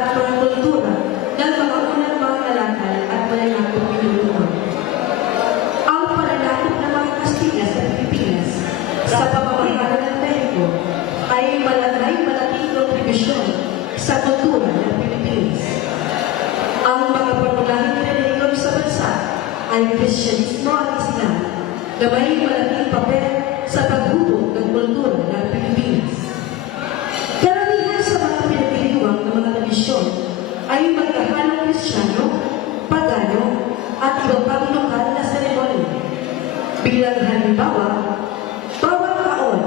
at mga kultura ng mga unang mga kalakal at malalakot pinulungan. Ang pananakot ng mga Kastila sa Pilipinas sa pamamahala ng Mexico ay malaking kontribusyon sa kultura ng Pilipinas. Ang mga pangunahing relihiyon sa bansa ay Kristyanismo at Islam na may malaking papel sa paghubog ng kultura ng Pilipinas. Karamihan sa mga pinagdiriwang ng mga tradisyon ay magkahalong Kristiyano, Pagano, at iba pang lokal na seremonya. Bilang halimbawa, bawat taon,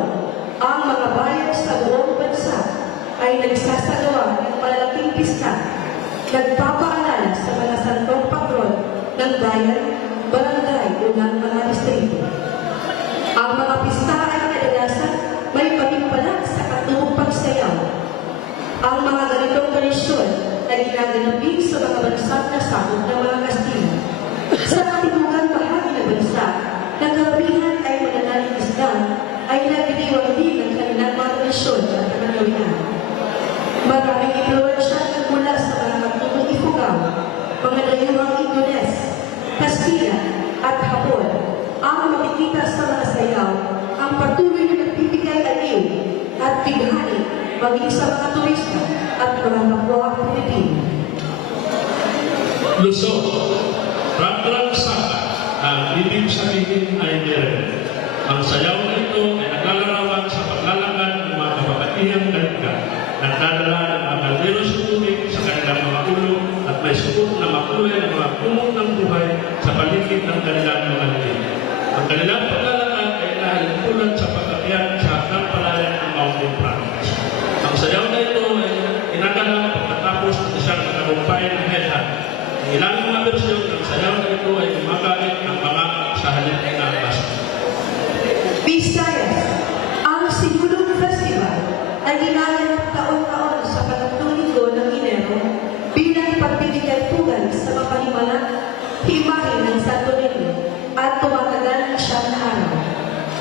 ang mga bayan sa buong bansa ay nagsasagawa ng malalaking pista, nagpapaalala sa mga santong patron ng bayan, barangay o ng mga distrito. Ang mga pista ay kadalasan may pagpipalag sa katulong pagsayaw. Ang mga ganitong tradisyon ay ginaganapin sa mga bansang nasakop ng mga Kastila. Sa katimugang bahagi ng bansa, na karamihan ay mananaling Islam, ay nagdiriwang din ang kanilang mga tradisyon at kanagawian. Maraming impluwensya ang mula sa mga magtutong Ifugao, mga dayuhang Indones, Kastila at Hapon. Ang makikita sa mga sayaw ang patuloy na nagbibigay aliw at bighani maging sa mga turista at mga kapwa Pilipino. Luzon, Raglan Saka, ang ibig sabihin ay meron. Ang sayaw na ito ay naglalarawan sa paglalakad ng mga kababatihang galika, nagdadala ng mga kaldero sa tubig sa kanilang mga ulo at may sukot na makulay ng mga kumong ng buhay sa paligid ng kanilang mga lilim. Ang kanilang paglalakad ay nahalintulad sa pagkakiyan sa hagdan-palayan ng Mountain Province. Ang sayaw na ito ay inagalang pagkatapos ng isang nakagumpay ng headhunt. Ang ilang mga bersyon ng sayaw na ito ay gumagamit ng mga sa halip na basta. Visayas, ang Sigulong Festival ay ginaganap taon-taon sa pangatlong linggo ng Enero bilang pagbibigay pugay sa mapalimanag himahin ng Santo Niño at tumatagal ng 9 na araw.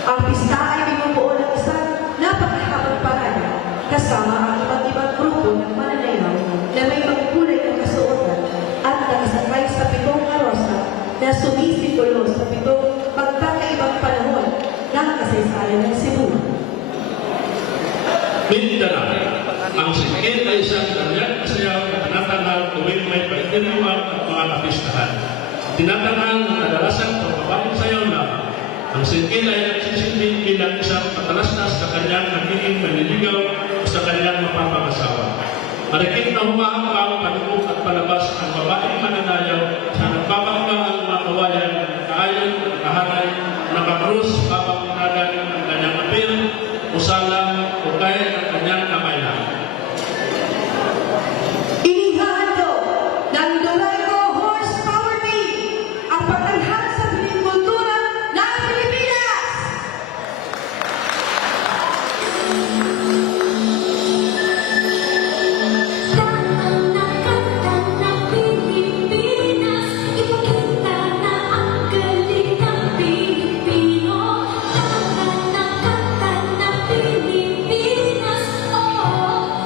Ang pista ay binubuo ng isang napakahabang parada kasama ang iba't ibang grupo ng mananayaw na may magkulay ng kasuotan at nakasakay sa 7 karosa na sumisimbolo sa 7 magkakaibang panahon ng kasaysayan ng Cebu. Mindanao, ang sikil ay isang ganyan kasayaw na tinatangal tuwing may pagdiriwang at mga kapistahan. Tinatangal ng kadalasang pagbabaling sayaw lamang. Ang sikil ay nagsisilbing bilang isang patalastas sa kanyang nagiging maniligaw o sa kanyang mapapangasawa. Marikit na humahambang panubog at palabas ang babaeng mananayaw sa nagpapakabang ang mga kawayan, kaayon, kaharay, nakakrus, habang nagaling ang kanyang apil, usala, o kaya ang kanyang kamay. Inihahando ng Doraiko Horsepower Team ang pagtanghal sa kultura ng Pilipinas! Tanang nakanta ng Pilipinas, ipakita na ang galing ng Pilipino. Tanang nakanta ng Pilipinas, oh,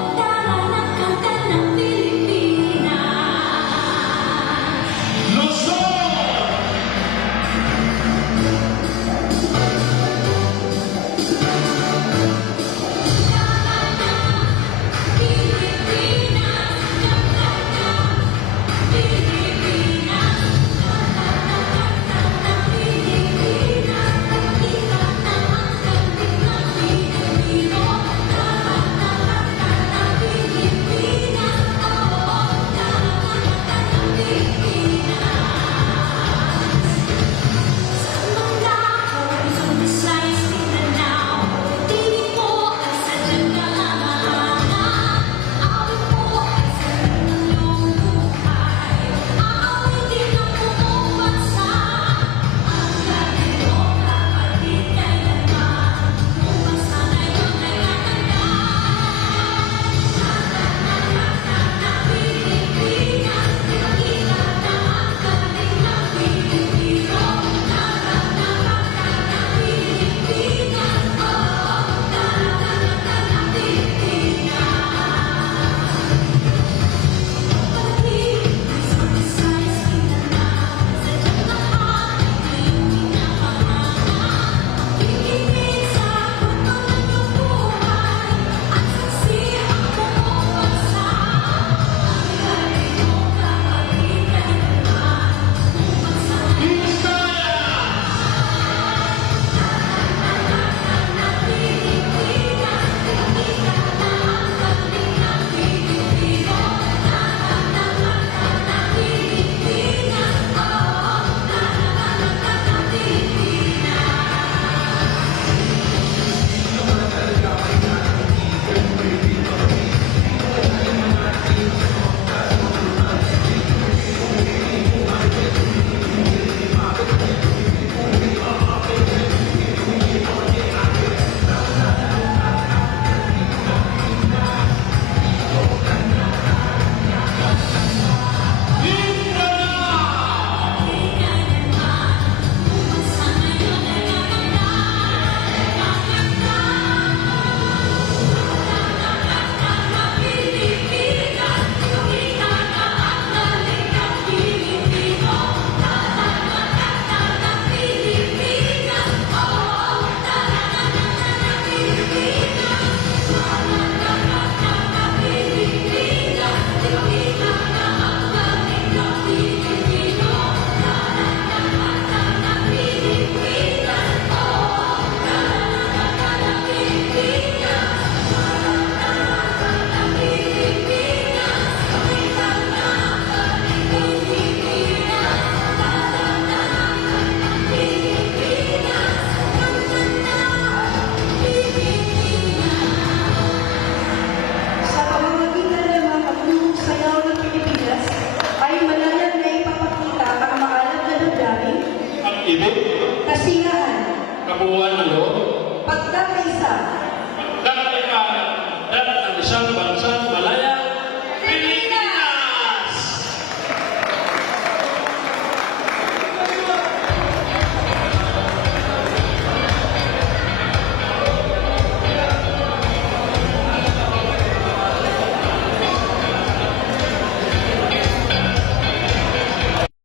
ibig, kasiyahan, kabuuan ng loob, pagkakaisa,